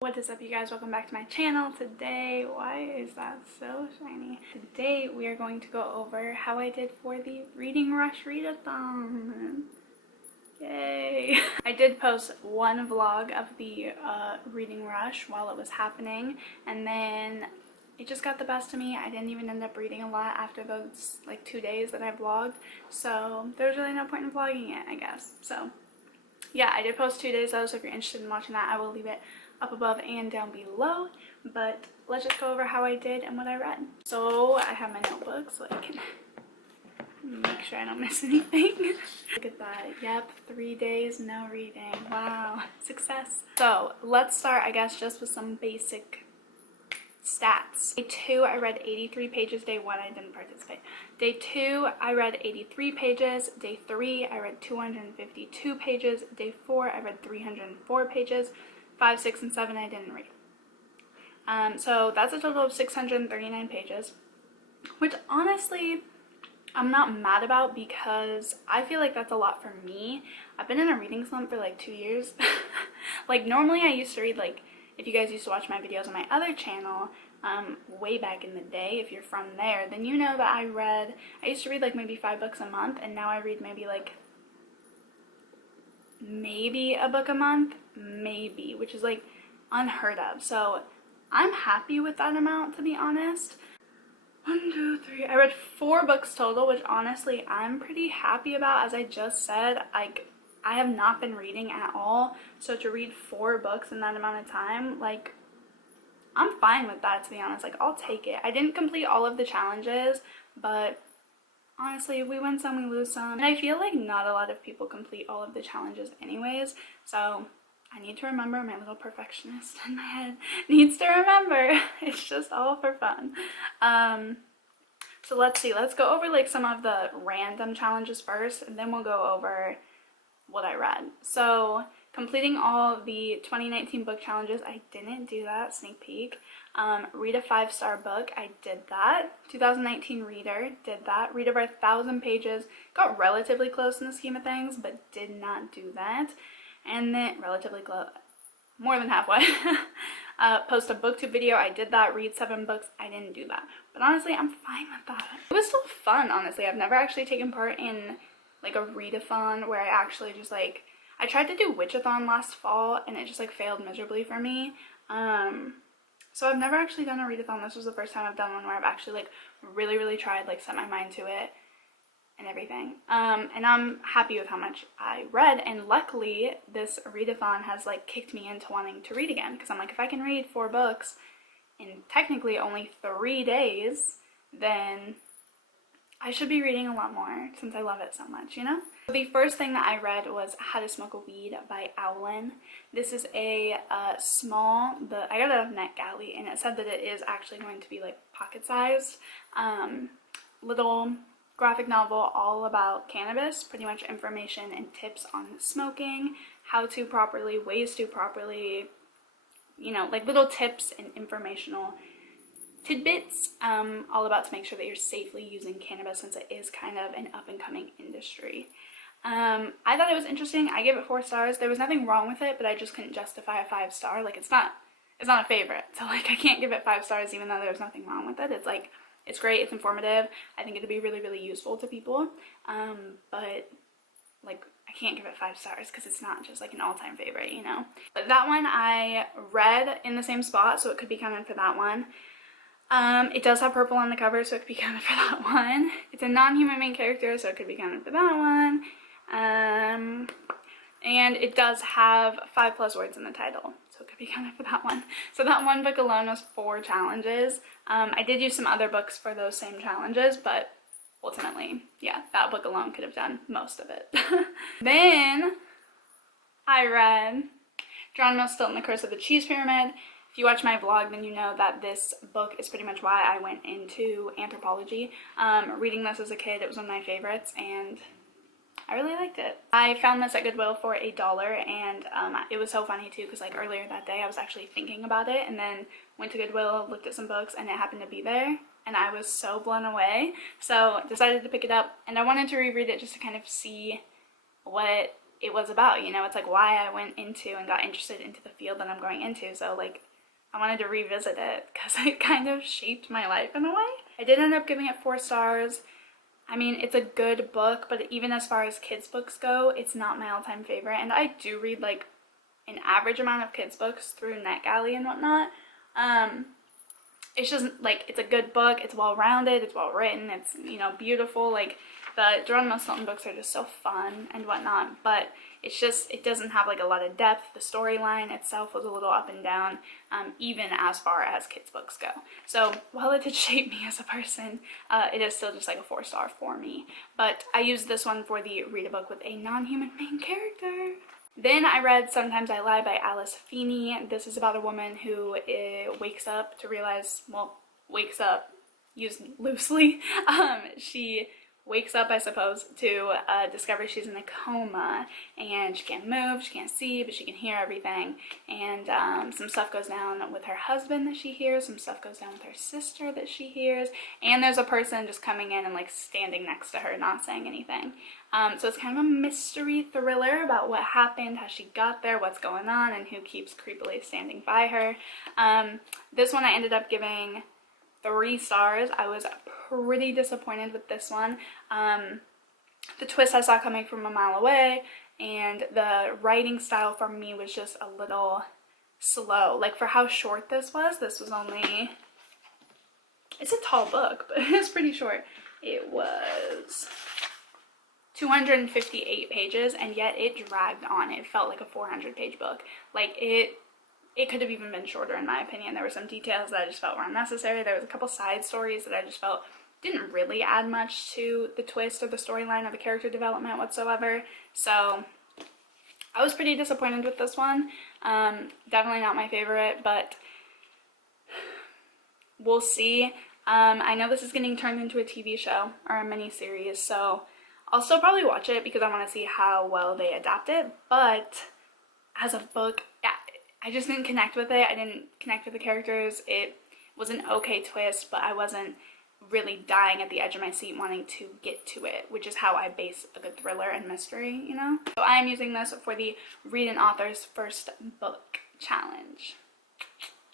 What is up, you guys? Welcome back to my channel. Today, why is that so shiny? Today we are going to go over how I did for the Reading Rush readathon. Yay! I did post one vlog of the Reading Rush while it was happening, and then it just got the best of me. I didn't even end up reading a lot after those like 2 days that I vlogged, so there's really no point in vlogging it, I guess. So yeah, I did post 2 days though, so if you're interested in watching that, I will leave it up above and down below. But let's just go over how I did and what I read. So I have my notebook so I can make sure I don't miss anything. Look at that. Yep, 3 days, no reading. Wow, success. So let's start, I guess, just with some basic stats. Day 2, I read 83 pages. Day 1, I didn't participate. Day 2, I read 83 pages. Day 3, I read 252 pages. Day 4, I read 304 pages. 5, 6, and 7, I didn't read. So that's a total of 639 pages, which honestly, I'm not mad about because I feel like that's a lot for me. I've been in a reading slump for like 2 years. Like normally I used to read, like, if you guys used to watch my videos on my other channel, way back in the day, if you're from there, then you know that I used to read like maybe 5 books a month, and now I read maybe a book a month, maybe, which is like unheard of. So I'm happy with that amount, to be honest. 1, 2, 3, I read 4 books total, which honestly I'm pretty happy about. As I just said, like, I have not been reading at all, so to read 4 books in that amount of time, like, I'm fine with that, to be honest. Like, I'll take it. I didn't complete all of the challenges, but honestly, we win some, we lose some. And I feel like not a lot of people complete all of the challenges anyways, so I need to remember. My little perfectionist in my head needs to remember. It's just all for fun. So let's see. Let's go over like some of the random challenges first, and then we'll go over what I read. So completing all the 2019 book challenges, I didn't do that. Sneak peek. Read a 5-star book, I did that. 2019 reader, did that. Read over 1,000 pages, got relatively close in the scheme of things, but did not do that. And then relatively close, more than halfway. Post a booktube video, I did that. Read 7 books, I didn't do that. But honestly, I'm fine with that. It was still fun, honestly. I've never actually taken part in like a readathon where I actually just like, I tried to do witchathon last fall and it just like failed miserably for me. So I've never actually done a readathon. This was the first time I've done one where I've actually like really tried, like set my mind to it and everything. And I'm happy with how much I read, and luckily this readathon has like kicked me into wanting to read again, because I'm like, if I can read 4 books in technically only 3 days, then I should be reading a lot more since I love it so much, you know? The first thing that I read was How to Smoke a Weed by Owlin. This is a I got it out of NetGalley, and it said that it is actually going to be like pocket-sized, little graphic novel all about cannabis, pretty much information and tips on smoking, how to properly, ways to properly, you know, like little tips and informational tidbits, all about to make sure that you're safely using cannabis, since it is kind of an up-and-coming industry. I thought it was interesting. I gave it 4 stars. There was nothing wrong with it, but I just couldn't justify a 5-star. Like, it's not a favorite, so like I can't give it 5 stars even though there's nothing wrong with it. It's like, it's great, it's informative. I think it'd be really useful to people, but like I can't give it 5 stars because it's not just like an all-time favorite, you know. But that one I read in the same spot, so it could be counted for that one. It does have purple on the cover, so it could be counted for that one. It's a non-human main character, so it could be counted for that one. And it does have 5+ words in the title, so it could be counted for that one. So that one book alone was 4 challenges. I did use some other books for those same challenges, but ultimately, yeah, that book alone could have done most of it. Then I read Geronimo Stilton, The Curse of the Cheese Pyramid. If you watch my vlog, then you know that this book is pretty much why I went into anthropology. Reading this as a kid, it was one of my favorites, and I really liked it. I found this at Goodwill for $1, and it was so funny too, because like earlier that day I was actually thinking about it, and then went to Goodwill, looked at some books, and it happened to be there, and I was so blown away. So decided to pick it up, and I wanted to reread it just to kind of see what it was about, you know, it's like why I went into and got interested into the field that I'm going into. So like I wanted to revisit it because it kind of shaped my life in a way. I did end up giving it 4 stars. I mean, it's a good book, but even as far as kids books go, it's not my all-time favorite. And I do read like an average amount of kids books through NetGalley and whatnot. It's just like, it's a good book, it's well-rounded, it's well-written, it's, you know, beautiful. Like the Geronimo Stilton books are just so fun and whatnot, but it's just, it doesn't have like a lot of depth. The storyline itself was a little up and down, even as far as kids books go. So while it did shape me as a person, it is still just like a 4-star for me. But I used this one for the read a book with a non-human main character. Then I read Sometimes I Lie by Alice Feeny. This is about a woman who wakes up to realize, well, wakes up used loosely. She wakes up, I suppose, to discover she's in a coma, and she can't move, she can't see, but she can hear everything. And some stuff goes down with her husband that she hears, some stuff goes down with her sister that she hears, and there's a person just coming in and like standing next to her, not saying anything. So it's kind of a mystery thriller about what happened, how she got there, what's going on, and who keeps creepily standing by her. This one I ended up giving 3 stars. I was pretty disappointed with this one. The twist I saw coming from a mile away, and the writing style for me was just a little slow. Like for how short this was only, it's a tall book, but it's pretty short. It was 258 pages, and yet it dragged on. It felt like a 400-page book. Like it could have even been shorter in my opinion. There were some details that I just felt were unnecessary. There was a couple side stories that I just felt didn't really add much to the twist or the storyline or the character development whatsoever. So I was pretty disappointed with this one. Definitely not my favorite, but we'll see. I know this is getting turned into a TV show or a mini-series, so I'll still probably watch it because I want to see how well they adapt it. But as a book, I just didn't connect with it. I didn't connect with the characters. It was an okay twist, but I wasn't really dying at the edge of my seat wanting to get to it, which is how I base a good thriller and mystery, you know? So I am using this for the Read an Author's First Book Challenge.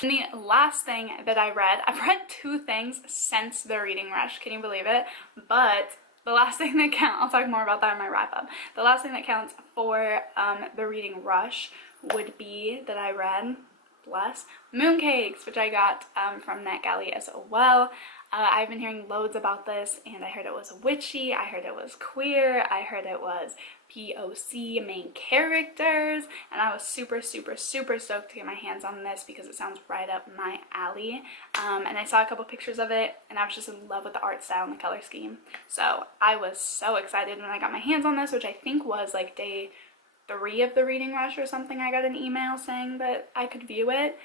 And the last thing that I've read 2 things since the reading rush, can you believe it? But the last thing that counts, I'll talk more about that in my wrap up. The last thing that counts for the reading rush would be that I read, bless, Mooncakes, which I got from NetGalley as well. I've been hearing loads about this, and I heard it was witchy, I heard it was queer, I heard it was POC main characters, and I was super, super, super stoked to get my hands on this because it sounds right up my alley. And I saw a couple pictures of it, and I was just in love with the art style and the color scheme. So I was so excited when I got my hands on this, which I think was like day 3 of the reading rush or something. I got an email saying that I could view it.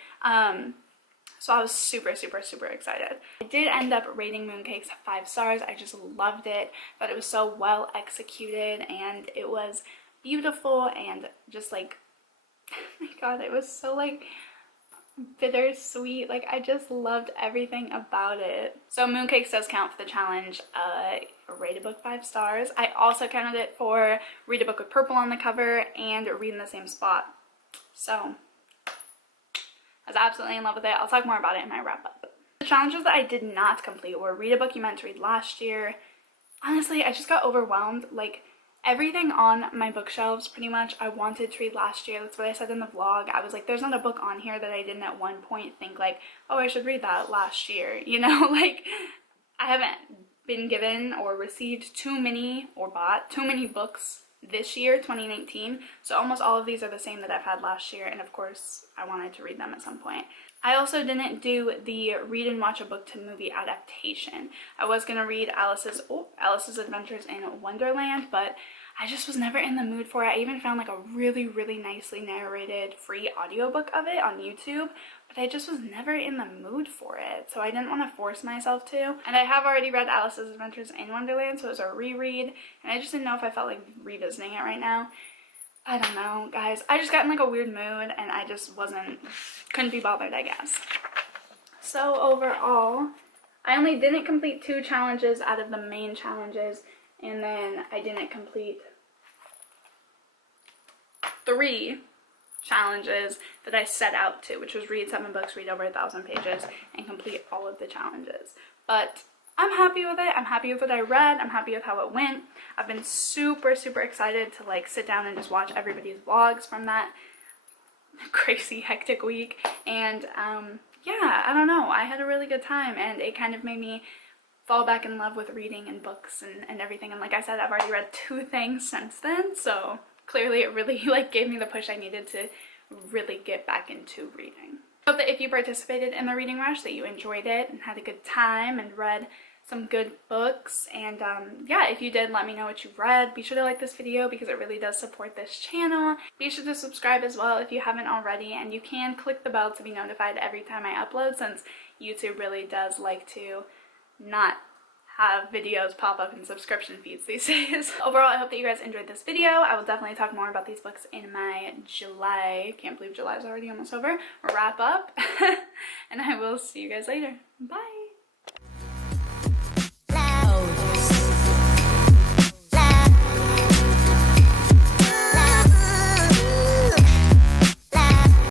So I was super, super, super excited. I did end up rating Mooncakes 5 stars. I just loved it. Thought it was so well executed, and it was beautiful, and just like, oh my god, it was so like bittersweet. Like I just loved everything about it. So Mooncakes does count for the challenge. Rate a book 5 stars. I also counted it for read a book with purple on the cover and read in the same spot. So I was absolutely in love with it. I'll talk more about it in my wrap up. The challenges that I did not complete were read a book you meant to read last year. Honestly, I just got overwhelmed. Like everything on my bookshelves pretty much I wanted to read last year. That's what I said in the vlog. I was like, there's not a book on here that I didn't at one point think like, oh, I should read that last year, you know? Like I haven't been given or received too many or bought too many books this year, 2019, so almost all of these are the same that I've had last year, and of course I wanted to read them at some point. I also didn't do the read and watch a book to movie adaptation. I was gonna read Alice's Adventures in Wonderland, but I just was never in the mood for it. I even found like a really, really nicely narrated free audiobook of it on YouTube, but I just was never in the mood for it, so I didn't want to force myself to. And I have already read Alice's Adventures in Wonderland, so it was a reread, and I just didn't know if I felt like revisiting it right now. I don't know, guys. I just got in like a weird mood, and I just couldn't be bothered, I guess. So overall, I only didn't complete 2 challenges out of the main challenges, and then I didn't complete 3 challenges that I set out to, which was read 7 books, read over 1,000 pages, and complete all of the challenges. But I'm happy with it. I'm happy with what I read. I'm happy with how it went. I've been super, super excited to like sit down and just watch everybody's vlogs from that crazy hectic week. And yeah, I don't know. I had a really good time, and it kind of made me fall back in love with reading and books and everything. And like I said, I've already read 2 things since then, so clearly it really like gave me the push I needed to really get back into reading. I hope that if you participated in the reading rush that you enjoyed it and had a good time and read some good books. And yeah, if you did, let me know what you read. Be sure to like this video because it really does support this channel. Be sure to subscribe as well if you haven't already, and you can click the bell to be notified every time I upload, since YouTube really does like to not have videos pop up in subscription feeds these days. Overall, I hope that you guys enjoyed this video. I will definitely talk more about these books in my July, can't believe July is already almost over, wrap up. And I will see you guys later. Bye!